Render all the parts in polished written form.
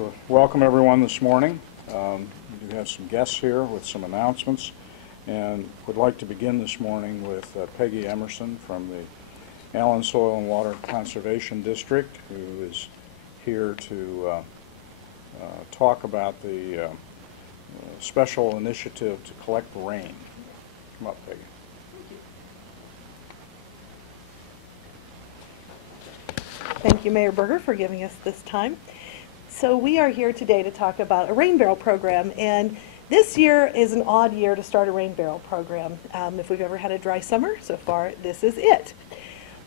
to welcome everyone this morning. We have some guests here with some announcements, and would like to begin this morning with Peggy Emerson from the Allen Soil and Water Conservation District, who is here to talk about the special initiative to collect rain. Come up, Peggy. Thank you, Mayor Berger, for giving us this time. So we are here today to talk about a rain barrel program, and this year is an odd year to start a rain barrel program. If we've ever had a dry summer, so far this is it.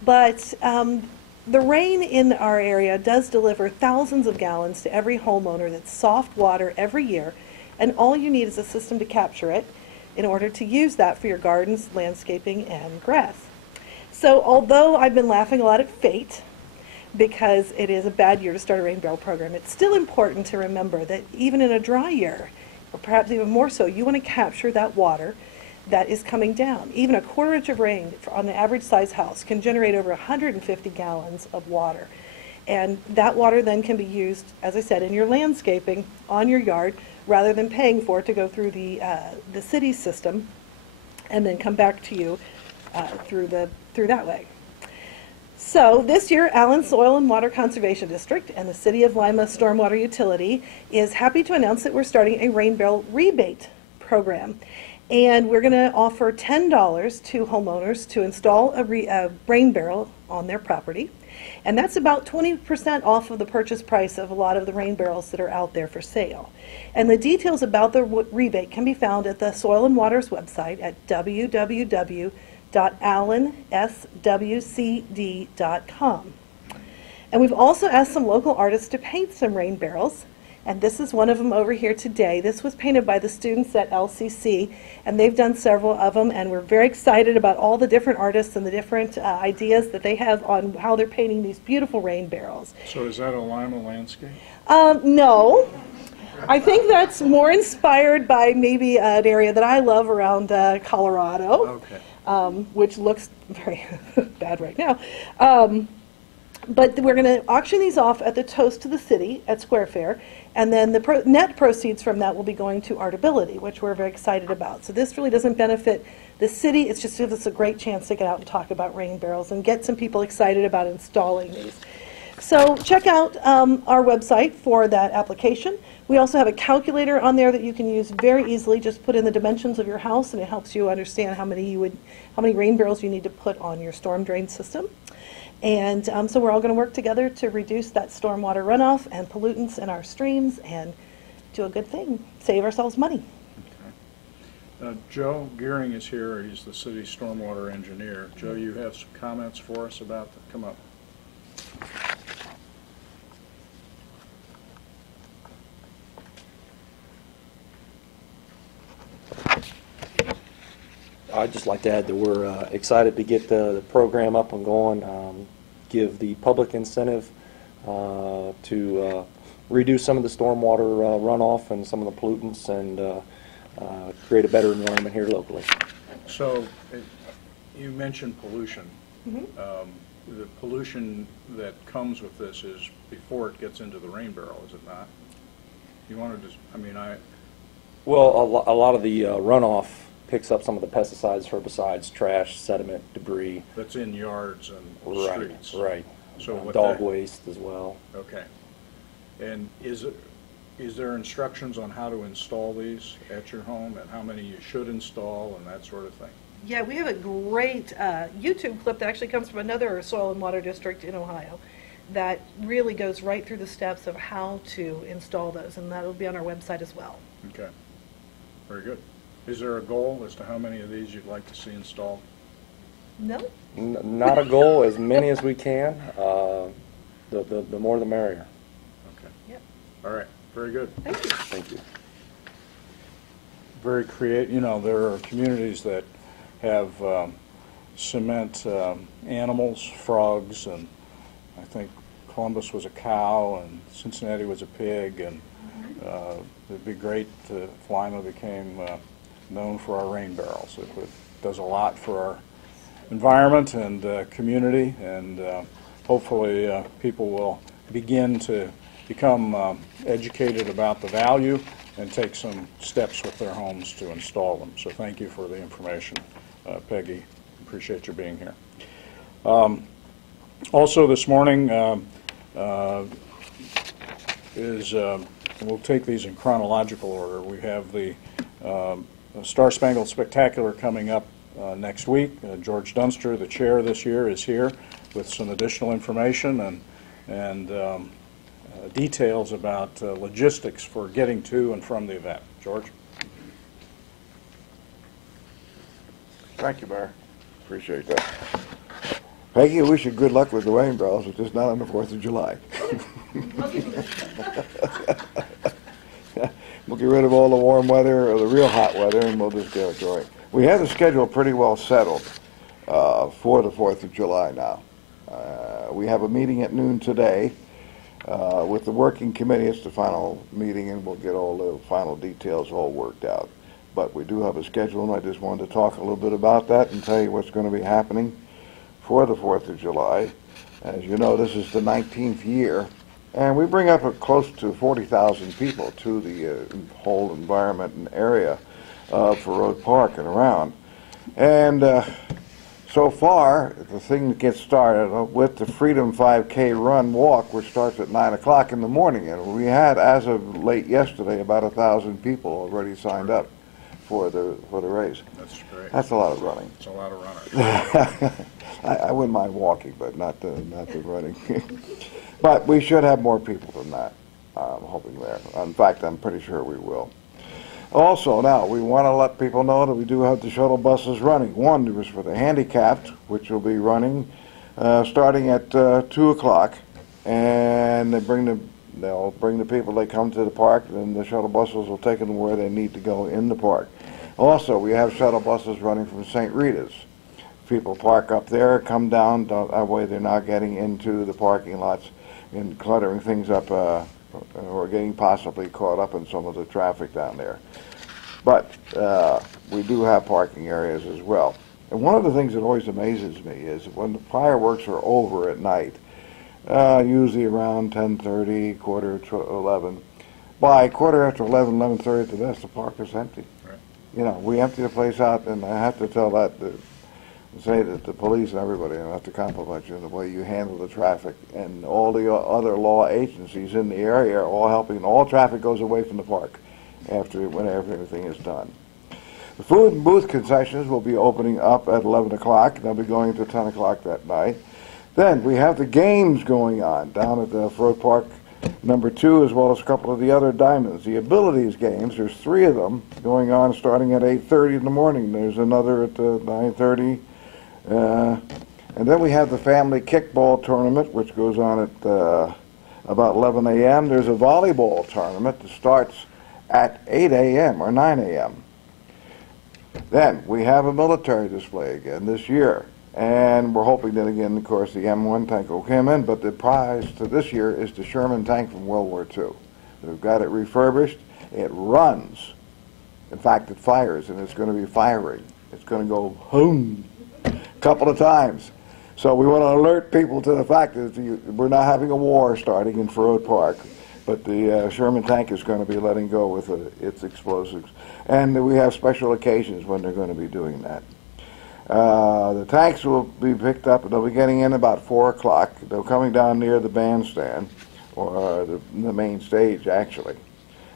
But the rain in our area does deliver thousands of gallons to every homeowner. That's soft water every year, and all you need is a system to capture it in order to use that for your gardens, landscaping, and grass. So although I've been laughing a lot at fate, because it is a bad year to start a rain barrel program, it's still important to remember that even in a dry year, or perhaps even more so, you want to capture that water that is coming down. Even a quarter inch of rain on the average size house can generate over 150 gallons of water. And that water then can be used, as I said, in your landscaping on your yard, rather than paying for it to go through the city system and then come back to you through that way. So this year, Allen Soil and Water Conservation District and the City of Lima Stormwater Utility is happy to announce that we're starting a rain barrel rebate program. And we're going to offer $10 to homeowners to install a rain barrel on their property. And that's about 20% off of the purchase price of a lot of the rain barrels that are out there for sale. And the details about the rebate can be found at the Soil and Water's website at www.allenswcd.com. And we've also asked some local artists to paint some rain barrels, and this is one of them over here today. This was painted by the students at LCC, and they've done several of them, and we're very excited about all the different artists and the different ideas that they have on how they're painting these beautiful rain barrels. So is that a Lima landscape? No. I think that's more inspired by maybe an area that I love around Colorado. Okay. Which looks very bad right now. But we're going to auction these off at the Toast to the City at Square Fair, and then the net proceeds from that will be going to Artability, which we're very excited about. So this really doesn't benefit the city, it's just gives us a great chance to get out and talk about rain barrels and get some people excited about installing these. So check out our website for that application. We also have a calculator on there that you can use very easily. Just put in the dimensions of your house, and it helps you understand how many rain barrels you need to put on your storm drain system. And so we're all going to work together to reduce that stormwater runoff and pollutants in our streams and do a good thing, save ourselves money. Okay. Joe Gearing is here. He's the city's stormwater engineer. Joe, you have some comments for us about that? Come up. I'd just like to add that we're excited to get the program up and going, give the public incentive to reduce some of the stormwater runoff and some of the pollutants, and create a better environment here locally. So you mentioned pollution. Mm-hmm. The pollution that comes with this is before it gets into the rain barrel, is it not? You want to just, Well, a lot of the runoff picks up some of the pesticides, herbicides, trash, sediment, debris. That's in yards and streets. Right. So dog waste as well. Okay. And is there instructions on how to install these at your home and how many you should install and that sort of thing? Yeah, we have a great YouTube clip that actually comes from another soil and water district in Ohio that really goes right through the steps of how to install those, and that'll be on our website as well. Okay. Very good. Is there a goal as to how many of these you'd like to see installed? No. Not a goal, as many as we can. The more the merrier. Okay. Yep. All right. Very good. Thank you. Thank you. Very creative. You know, there are communities that have cement animals, frogs, and I think Columbus was a cow and Cincinnati was a pig, and it'd be great if Lima became known for our rain barrels. It does a lot for our environment and community, and hopefully people will begin to become educated about the value and take some steps with their homes to install them. So thank you for the information, Peggy. Appreciate your being here. Also this morning we'll take these in chronological order. We have the Star Spangled Spectacular coming up next week. George Dunster, the chair this year, is here with some additional information and details about logistics for getting to and from the event. George? Thank you, Mayor. Appreciate that. Peggy, I wish you good luck with the rain barrels, but just not on the 4th of July. We'll get rid of all the warm weather or the real hot weather, and we'll just get it going. We have the schedule pretty well settled for the 4th of July now. We have a meeting at noon today with the working committee. It's the final meeting, and we'll get all the final details all worked out. But we do have a schedule, and I just wanted to talk a little bit about that and tell you what's going to be happening for the 4th of July. As you know, this is the 19th year, and we bring up close to 40,000 people to the whole environment and area of Faurot Park and around. And so far, the thing that gets started with the Freedom 5K run walk, which starts at 9 o'clock in the morning, and we had, as of late yesterday, about 1,000 people already signed up for the race. That's great. That's a lot of running. It's a lot of runners. I wouldn't mind walking, but not the running. But we should have more people than that. I'm hoping there. In fact, I'm pretty sure we will. Also, now, we want to let people know that we do have the shuttle buses running. One is for the handicapped, which will be running starting at 2 o'clock, and they'll bring the people. They come to the park, and the shuttle buses will take them where they need to go in the park. Also, we have shuttle buses running from St. Rita's. People park up there, come down, that way they're not getting into the parking lots and cluttering things up or getting possibly caught up in some of the traffic down there. But we do have parking areas as well. And one of the things that always amazes me is when the fireworks are over at night, usually around 10:30, quarter to 11. By quarter after 11, 11:30 at the best, the park is empty. Right. You know, we empty the place out, and I have to tell that, say that the police and everybody, and I have to compliment you on the way you handle the traffic, and all the other law agencies in the area are all helping. All traffic goes away from the park when everything is done. The food and booth concessions will be opening up at 11 o'clock. They'll be going to 10 o'clock that night. Then we have the games going on down at the Faurot Park #2, as well as a couple of the other diamonds. The abilities games, there's 3 of them going on starting at 8:30 in the morning. There's another at 9:30. And then we have the family kickball tournament, which goes on at about 11 a.m. There's a volleyball tournament that starts at 8 a.m. or 9 a.m. Then we have a military display again this year. And we're hoping that again, of course, the M1 tank will come in, but the prize to this year is the Sherman tank from World War II. We've got it refurbished. It runs. In fact, it fires, and it's going to be firing. It's going to go boom a couple of times. So we want to alert people to the fact that we're not having a war starting in Faurot Park, but the Sherman tank is going to be letting go with its explosives. And we have special occasions when they're going to be doing that. The tanks will be picked up, and they'll be getting in about 4 o'clock. They're coming down near the bandstand, or the main stage, actually.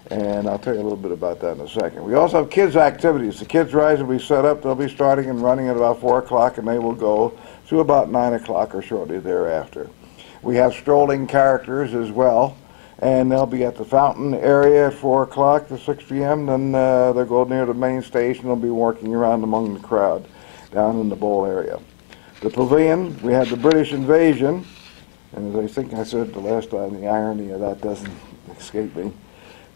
And I'll tell you a little bit about that in a second. We also have kids' activities. The kids' rides will be set up. They'll be starting and running at about 4 o'clock, and they will go to about 9 o'clock or shortly thereafter. We have strolling characters as well, and they'll be at the fountain area at 4 o'clock to 6 p.m. Then they'll go near the main stage, and they'll be walking around among the crowd down in the bowl area. The pavilion, we had the British invasion, and as I think I said the last time, the irony of that doesn't escape me,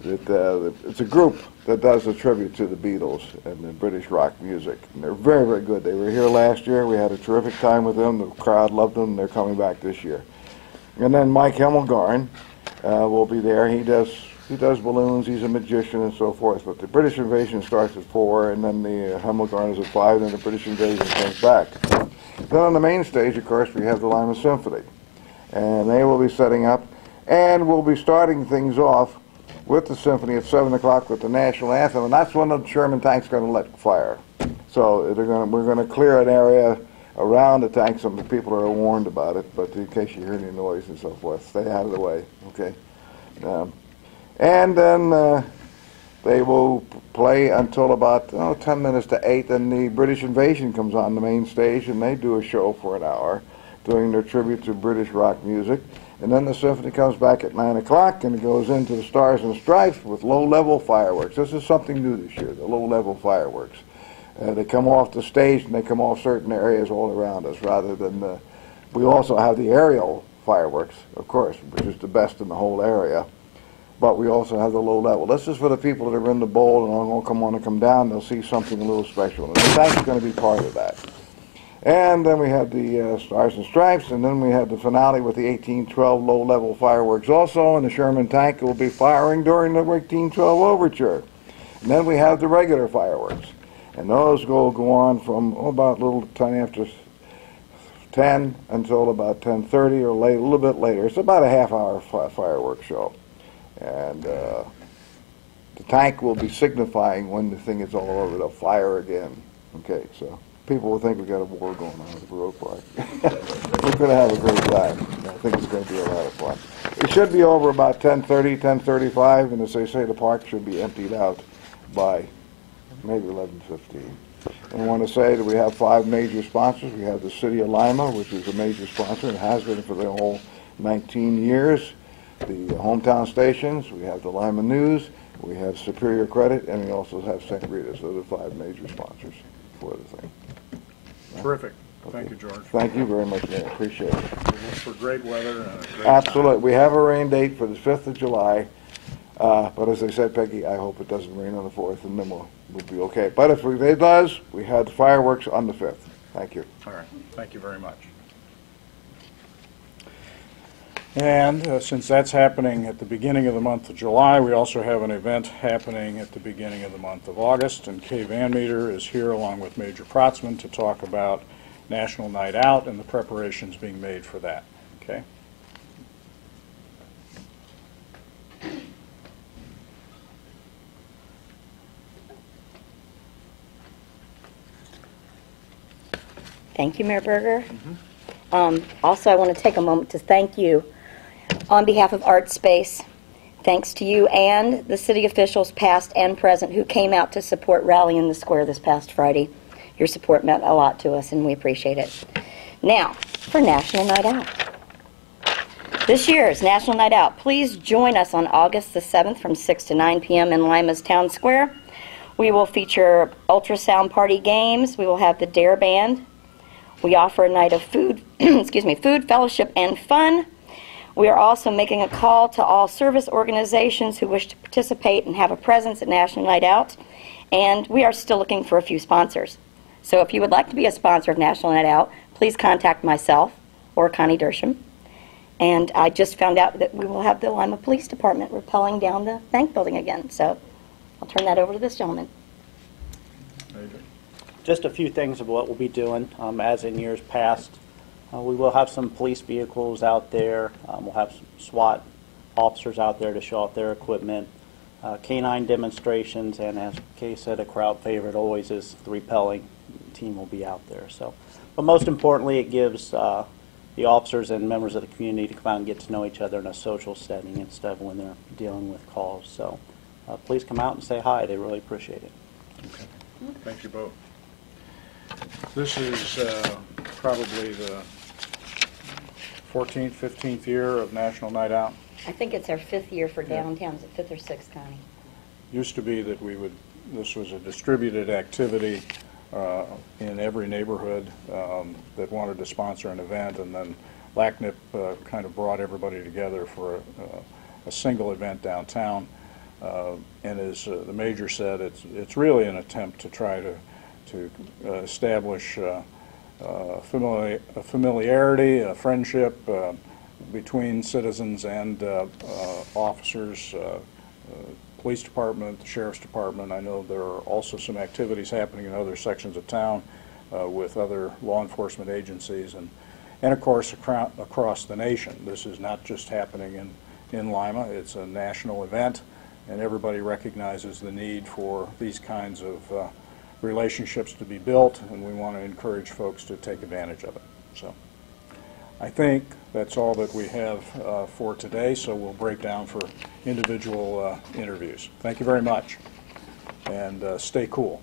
that it's a group that does a tribute to the Beatles and the British rock music. And they're very, very good. They were here last year. We had a terrific time with them. The crowd loved them, and they're coming back this year. And then Mike Hemmelgarn will be there. He does balloons. He's a magician and so forth. But the British invasion starts at 4, and then the Hemmelgarn is at 5, and then the British invasion comes back. Then on the main stage, of course, we have the Lima Symphony. And they will be setting up And we'll be starting things off with the symphony at 7 o'clock with the national anthem, and that's when the Sherman tank's going to let fire. So we're going to clear an area around the tank. Some of the people are warned about it, but in case you hear any noise and so forth, stay out of the way, okay? And then they will play until about 10 minutes to 8, and the British Invasion comes on the main stage, and they do a show for an hour doing their tribute to British rock music. And then the symphony comes back at 9 o'clock, and it goes into the Stars and Stripes with low-level fireworks. This is something new this year, the low-level fireworks. They come off the stage, and they come off certain areas all around us, rather than we also have the aerial fireworks, of course, which is the best in the whole area. But we also have the low level. This is for the people that are in the bowl and are going to come on and come down. They'll see something a little special. And the tank's going to be part of that. And then we had the Stars and Stripes, and then we had the finale with the 1812 low-level fireworks also, and the Sherman tank will be firing during the 1812 overture. And then we have the regular fireworks. And those will go on from about a little time after 10 until about 10:30 or late, a little bit later. It's about a half-hour fireworks show. And the tank will be signifying when the thing is all over, to fire again. Okay, so people will think we've got a war going on at Faurot Park. We're going to have a great time. I think it's going to be a lot of fun. It should be over about 10:30, 10:35, and as they say, the park should be emptied out by maybe 11:15. And I want to say that we have 5 major sponsors. We have the City of Lima, which is a major sponsor and has been for the whole 19 years. The hometown stations, we have the Lima News, we have Superior Credit, and we also have St. Rita's. Those are 5 major sponsors for the thing. Terrific. Okay. Thank you, George. Thank you very much, Mayor. Appreciate it. Look for great weather and a great Absolutely. time. We have a rain date for the 5th of July, but as I said, Peggy, I hope it doesn't rain on the 4th, and then we'll be okay. But if it does, we had fireworks on the 5th. Thank you. All right. Thank you very much. And since that's happening at the beginning of the month of July, we also have an event happening at the beginning of the month of August, and Kay Van Meter is here along with Major Protsman to talk about National Night Out and the preparations being made for that. Okay? Thank you, Mayor Berger. Also, I want to take a moment to thank you on behalf of Artspace. Thanks to you and the city officials, past and present, who came out to support Rally in the Square this past Friday. Your support meant a lot to us, and we appreciate it. Now, for National Night Out. This year's National Night Out, please join us on August the 7th from 6 to 9 p.m. in Lima's Town Square. We will feature ultrasound party games. We will have the Dare Band. We offer a night of food, food, fellowship, and fun. We are also making a call to all service organizations who wish to participate and have a presence at National Night Out. And we are still looking for a few sponsors. So if you would like to be a sponsor of National Night Out, please contact myself or Connie Dersham. And I just found out that we will have the Lima Police Department rappelling down the bank building again. So I'll turn that over to this gentleman. Just a few things of what we'll be doing. As in years past, we will have some police vehicles out there. We'll have some SWAT officers out there to show off their equipment. Canine demonstrations, and as Kay said, a crowd favorite always is the rappelling team will be out there. So, but most importantly, it gives the officers and members of the community to come out and get to know each other in a social setting instead of when they're dealing with calls. So please come out and say hi. They really appreciate it. Okay. Thank you both. This is probably the 14th, 15th year of National Night Out. I think it's our 5th year for downtown. Is it 5th or 6th, Connie? Used to be that this was a distributed activity in every neighborhood that wanted to sponsor an event, and then LACNIP kind of brought everybody together for a single event downtown. And as the Major said, it's really an attempt to try to establish familiarity, a friendship between citizens and officers, police department, the sheriff's department. I know there are also some activities happening in other sections of town with other law enforcement agencies, and of course across the nation. This is not just happening in Lima. It's a national event, and everybody recognizes the need for these kinds of relationships to be built, and we want to encourage folks to take advantage of it. So I think that's all that we have for today, so we'll break down for individual interviews. Thank you very much, and stay cool.